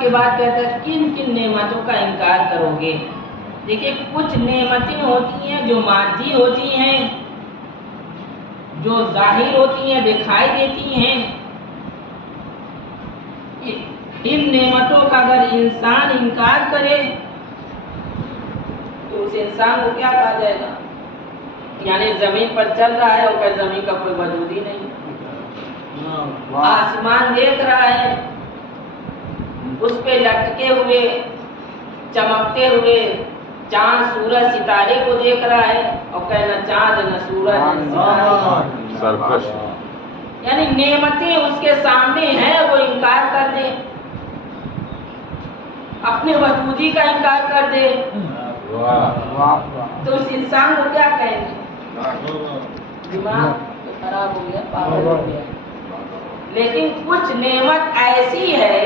نعمت کے بعد کہتا ہے کن کن نعمتوں کا انکار کرو گے. دیکھیے کچھ نعمتیں ہوتی ہیں جو مادی ہوتی ہیں، جو ظاہر ہوتی ہیں، دکھائی دیتی ہیں. ان نعمتوں کا اگر انسان انکار کرے تو اس انسان کو کیا کہا جائے گا؟ یعنی زمین پر چل رہا ہے اور کہ زمین کا کوئی وجود ہی نہیں. آسمان دیکھ رہا ہے، اس پہ لٹکے ہوئے چمکتے ہوئے چاند سورج ستارے کو دیکھ رہا ہے اور کہ نہ چاند نہ سورج نہ ستارے. یعنی نعمتیں اس کے سامنے ہیں، وہ انکار کر دے، اپنے وجودی کا انکار کر دے تو اس انسان کو کیا کہیں گے؟ دماغ خراب ہو گیا، پاگل ہو گیا. لیکن کچھ نعمت ایسی ہے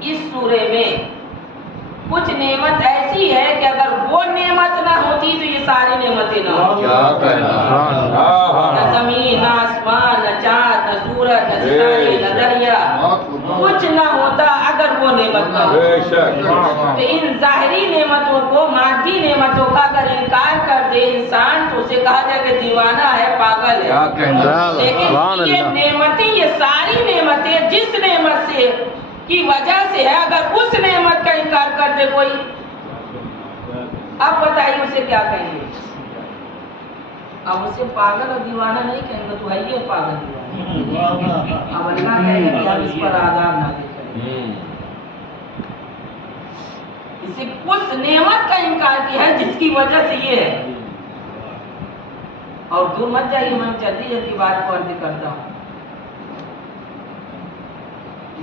اس سورے میں، کچھ نعمت ایسی ہے کہ اگر وہ نعمت نہ ہوتی تو یہ ساری نعمتیں نہ ہوتی. نہ زمین، نہ آسمان، نہ چاند، نہ سورج، نہ ستارے، نہ دریا، کچھ نہ ہوتا اگر وہ نعمت نہ ہوتی. تو ان ظاہری نعمتوں کو، مادی نعمتوں کا اگر انکار کر دے انسان تو اسے کہا جائے کہ دیوانہ ہے، پاگل ہے. لیکن یہ نعمتیں، یہ ساری نعمتیں جس نعمت سے کی وجہ سے ہے، اگر اس نعمت کا انکار کر دے کوئی، اب بتائیے اسے کیا کہیں گے؟ اب اسے پاگل اور دیوانہ نہیں کہیں گے، تو ہے یہ پاگل دیوانہ. اب اللہ کہے گا کہ اب اس پر عذاب نازل کریں. اسے اس نعمت کا انکار کیا ہے جس کی وجہ سے یہ ہے. اور دور مت جائیے، میں جلدی جلدی بات کو عرض کرتا ہوں.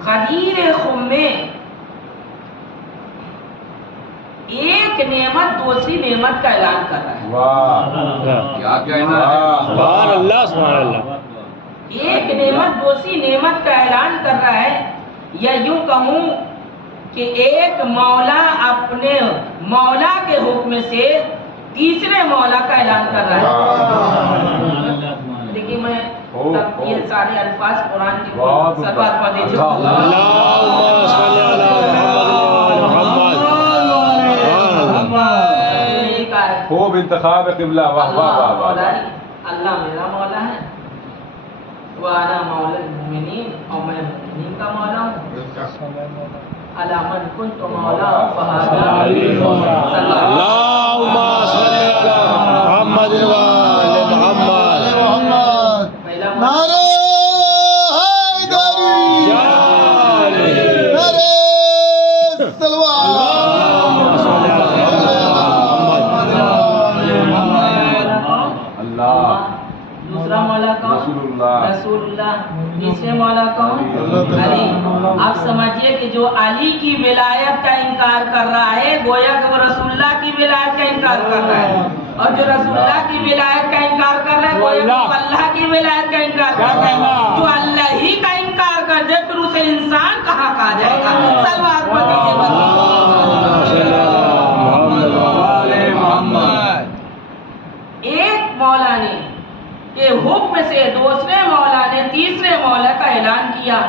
غدیر خم میں ایک نعمت دوسری نعمت کا اعلان کر رہا ہے. واہ کیا کہنا ہے، سبحان اللہ سبحان اللہ. ایک نعمت دوسری نعمت کا اعلان کر رہا ہے، یا یوں کہوں کہ ایک مولا اپنے مولا کے حکم سے تیسرے مولا کا اعلان کر رہا ہے. دیکھیے میں یہ سارے الفاظ قرآن کی سربات پڑھ دیجیے. اللہم صلی علی محمد. خوب انتخاب قبلہ. واہ واہ واہ واہ. اللہ میرا مولا ہے، وانا مولا المؤمنین، اور میں مومنین کا مولا ہوں. علی من کنت مولا فہذا. اللہم صلی علی محمد و آل محمد. نعرہ حیدری، نعرہ تلوار. دوسرا مولا کون؟ رسول اللہ. تیسرے مولا کون؟ علی. آپ سمجھیے کہ جو علی کی ولایت کا انکار کر رہا ہے گویا کہ وہ رسول اللہ کی ولایت کا انکار کر رہا ہے، اور جو رسول اللہ کی ولایت کا انکار کر رہا ہے گویا کہ وہ اللہ کی ولایت کا انکار کر رہا ہے. جو اللہ ہی کا انکار کر دے پھر اسے انسان کہاں کہا جائے گا؟ سلوات پڑھیے. ایک مولا نے کہ حکم سے دوسرے مولا نے تیسرے مولا کا اعلان کیا،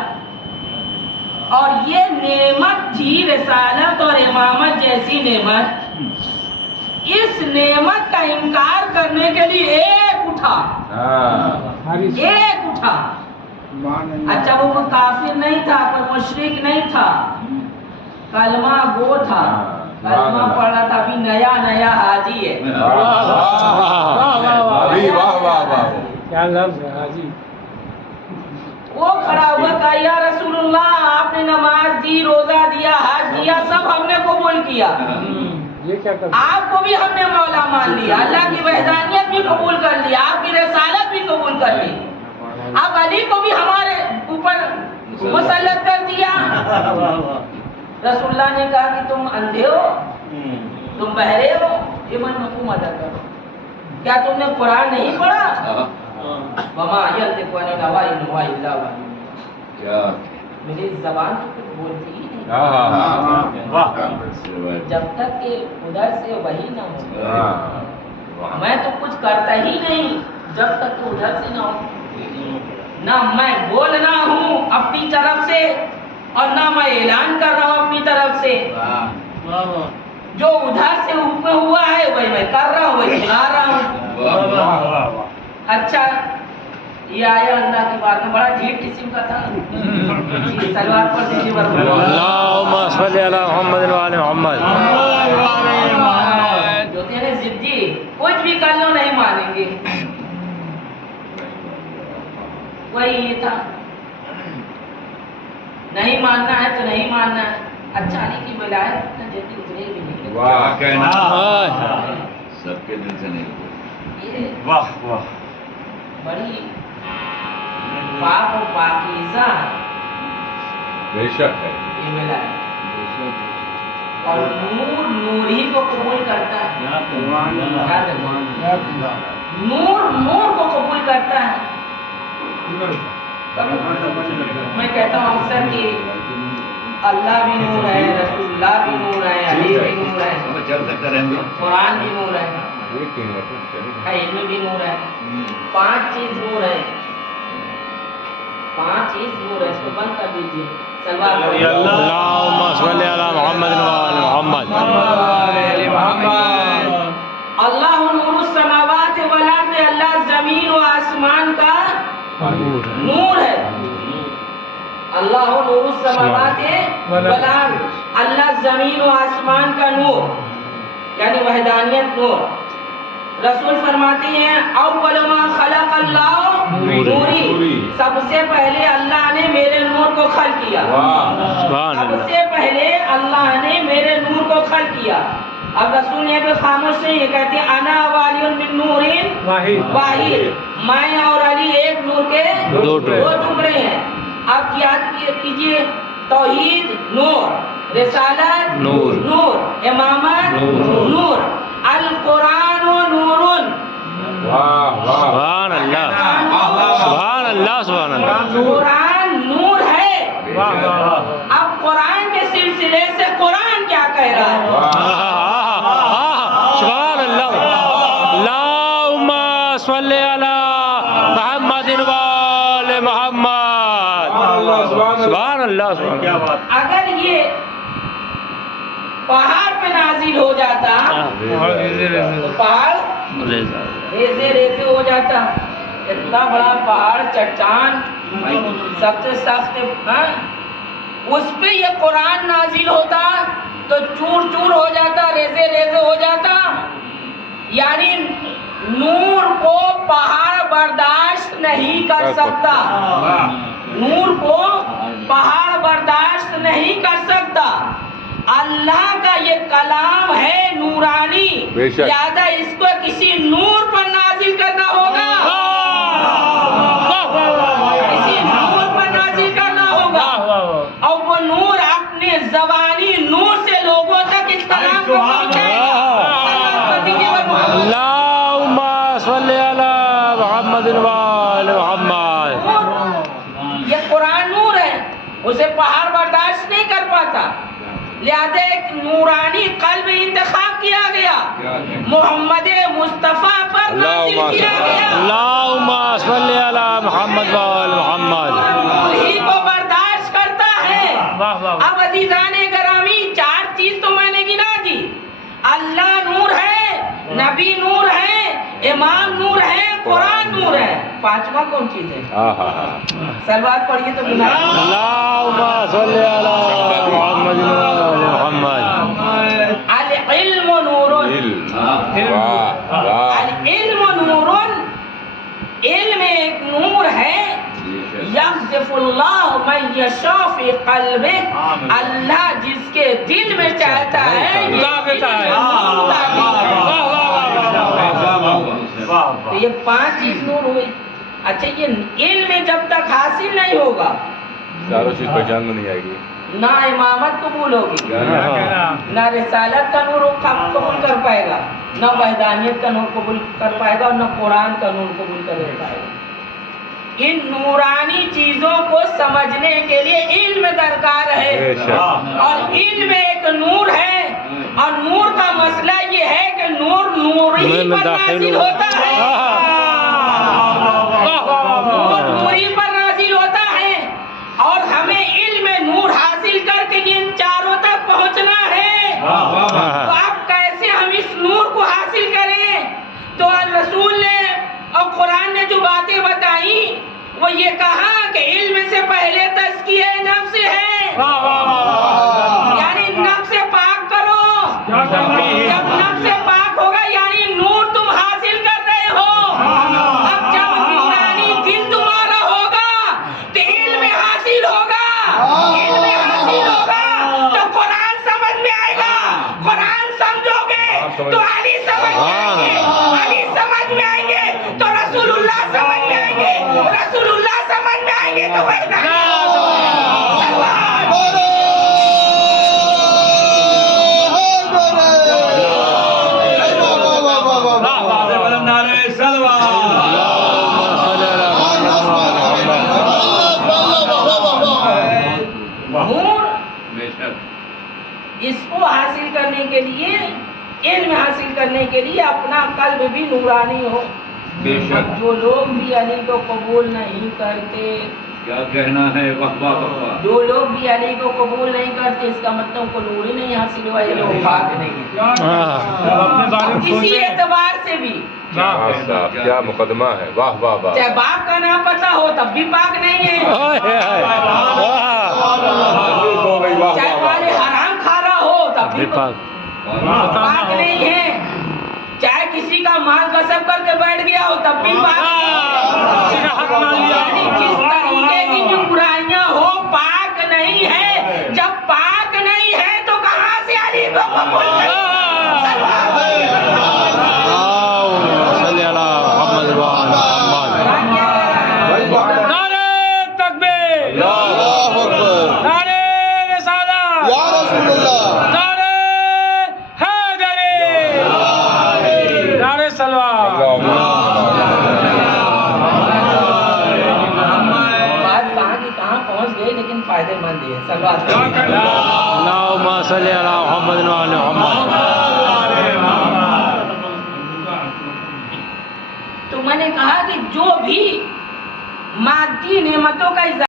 اور یہ نعمت تھی رسالت اور امامت جیسی نعمت. اس نعمت کا انکار کرنے کے لیے ایک اٹھا. اچھا وہ کوئی کافر نہیں تھا، کوئی مشرک نہیں تھا، کلمہ گو تھا، کلمہ پڑھا تھا، ابھی نیا نیا حاجی ہے. کیا لفظ ہے حاجی. وہ کھڑا ہوا کہا یا رسول اللہ آپ نے نماز دی، روزہ دیا، حج دیا، سب ہم نے قبول کیا، آپ کو بھی ہم نے مولا مان لیا، اللہ کی وحدانیت بھی قبول کر لی، آپ کی رسالت بھی قبول کر لی، اب علی کو بھی ہمارے اوپر مسلط کر دیا. رسول اللہ نے کہا کہ تم اندھے ہو، تم بہرے ہو، یہ من مفہوم ادا کرو. کیا تم نے قرآن نہیں پڑھا؟ وما ينطق عن الهوى ان هو الا وحی. میری زبان تو کچھ بولتی ہی نہیں جب تک کہ ادھر سے وحی نہ ہو. میں تو کچھ کرتا ہی نہیں جب تک کہ ادھر سے نہ ہو. نہ میں بولنا ہوں اپنی طرف سے اور نہ میں اعلان کر رہا ہوں اپنی طرف سے. جو ادھر سے حکم ہوا ہے وہی میں کر رہا ہوں، وہی سنا رہا ہوں. اچھا یہ آیا اللہ کی بات میں بڑا ڈھیٹ قسم کا تھا. سلوات پڑھ دیجیے برابر. اللهم صل على محمد وعلى محمد. جو تھے نا ضدی، کچھ بھی کر لو نہیں مانیں گے. وہی یہ تھا، نہیں ماننا ہے تو نہیں ماننا ہے. اچھا علی کی ولایت اتنا جلدی اترے بھی نہیں. واہ کہنا سب کے دل سے نہیں. یہ واہ واہ بڑی پاک و پاکیزہ بے شک ہے. یہ ولایت، اور نور نور ہی کو قبول کرتا ہے. یاد رکھنا، نور نور کو قبول کرتا ہے. میں کہتا ہوں اکثر کہ اللہ بھی نور ہے، رسول اللہ بھی نور ہے، علی بھی نور ہے، قرآن بھی نور ہے، علم بھی نور ہے. 5 چیز نور ہے. 5 چیز نور ہے. اس کو بند کر دیجیے. سلوات پڑھیے. اللهم صل على محمد وعلى محمد. اللہ نور السماوات والارض، اللہ زمین و آسمان کا نور ہے. اللہ نور السماوات والارض، اللہ زمین و آسمان کا نور، یعنی وحدانیت نور. رسول فرماتے ہیں اول ما خلق اللہ نوری، سب سے پہلے اللہ نے میرے نور کو خلق کیا. سب سے پہلے اللہ نے میرے نور کو خلق کیا. اب رسول یہ بھی خاموش نہیں، یہ کہتے ہیں انا والی من نور واحد، میں اور علی ایک نور کے 2 ٹکڑے ہیں. آپ یاد کیجئے، توحید نور، رسالت نور، امامت نور، القرآن نور. سبحان اللہ سبحان اللہ سبحان اللہ. قرآن نور ہے. اب قرآن کے سلسلے سے قرآن کیا کہہ رہا ہے؟ سبحان اللہ. اللهم صل على محمد وعلى محمد. سبحان اللہ سبحان اللہ. اگر یہ پہاڑ پہ نازل ہو جاتا تو پہاڑ ریزے ریزے ہو جاتا. اتنا بڑا پہاڑ، چٹان، سب سے سخت، اس پہ یہ قرآن نازل ہوتا تو چور چور ہو جاتا، ریزے ریزے ہو جاتا. یعنی نور کو پہاڑ برداشت نہیں کر سکتا. نور کو پہاڑ برداشت نہیں کر سکتا. اللہ کا یہ کلام ہے نورانی، لہذا اس کو کسی نور پر نازل کرنا ہوگا، کسی نور پر نازل کرنا ہوگا. اور وہ نور اپنے زبانی نور سے لوگوں تک اس کلام کو پہنچائے گا. اللهم صل على محمد وعلى محمد. یہ قرآن نور ہے، اسے پہاڑ برداشت نہیں کر پاتا، لہذا ایک نورانی قلب انتخاب کیا گیا، محمد مصطفیٰ پر نازل کیا گیا. اللهم صل على محمد وعلى محمد. وہی کو برداشت کرتا ہے. اب عزیزان گرامی، 4 چیز تو میں نے گنا دی. اللہ نور ہے، نبی نور ہے، امام نور ہے، قرآن نور ہے. 5واں کون چیز ہے؟ سلوات پڑھیے تو بنا. اللهم صل على محمد وعلى محمد. العلم نور، العلم نور، علم ایک نور ہے. یقذف اللہ من یشاء فی قلبہ، اللہ جس کے دل میں چاہتا ہے تو یہ 5 چیز نور ہوئی. اچھا یہ علم جب تک حاصل نہیں ہوگا چاروں چیز پہچان میں نہیں آئے گی. نہ امامت قبول ہوگی، نہ رسالت کا نور قبول کر پائے گا، نہ وحدانیت کا نور قبول کر پائے گا، اور نہ قرآن کا نور قبول کر پائے گا. ان نورانی چیزوں کو سمجھنے کے لیے علم درکار ہے، اور علم ایک نور ہے. اور نور کا مسئلہ یہ ہے کہ نور نوری پر نازل ہوتا ہے، نور نوری پر نازل ہوتا ہے، اور ہمیں علم نور حاصل وہ یہ کہا کہ علم سے پہلے تزکیہ نفس ہے، واہ واہ واہ یعنی نفس پاک کرو، جب نفس پاک ہوگا یعنی نور تم حاصل کر رہے ہو، اب جب نورانی دل تمہارا ہوگا تو علم حاصل ہوگا، علم حاصل ہوگا تو قرآن سمجھ میں آئے گا، قرآن سمجھو گے تو علی سمجھ میں آئیں گے، علی سمجھ میں آئیں گے تو رسول اللہ سمجھ میں آئیں گے، رسول اللہ سمجھ میں آئیں گے تو نور بے شک اس کو حاصل کرنے کے لیے، علم حاصل کرنے کے لیے اپنا قلب بھی نورانی ہو۔ بے شک جو لوگ بھی علی کو قبول نہیں کرتے، کیا کہنا ہے، واہ واہ واہ واہ۔ جو لوگ بھی علی کو قبول نہیں کرتے اس کا مطلب ان کو نور ہی نہیں حاصل ہوا، یہ لوگ پاک نہیں ہیں۔ اپنے بارے میں اسی سوچیں۔ اعتبار سے بھی ہاں صاحب کیا مقدمہ ہے، واہ واہ واہ۔ چاہے باپ کا نام پتہ ہو تب بھی پاک نہیں ہے، ہو گئی، واہ چاہے واہ والے واہ۔ حرام کھا رہا ہو تب بھی پاک پاک نہیں ہے، چاہے کسی کا مال غصب کر کے بیٹھ گیا ہو تب بھی پاک نہیں ہے۔ یعنی جس طریقے کی جو برائیاں ہو پاک نہیں ہے، جب پاک نہیں ہے تو کہاں سے علی کو قبول کریں؟ صلی اللہ محمد نعرہ تکبیر، اللہ اکبر، نعرہ رسالت، یا رسول اللہ، نعرہ حیدری، نعرہ صلوات۔ بات کہاں کی کہاں پہنچ گئی لیکن فائدے مند ہے، صلوات۔ اللہم صلی علی محمد وعلی محمد۔ تو میں نے کہا کہ جو بھی مادی نعمتوں کا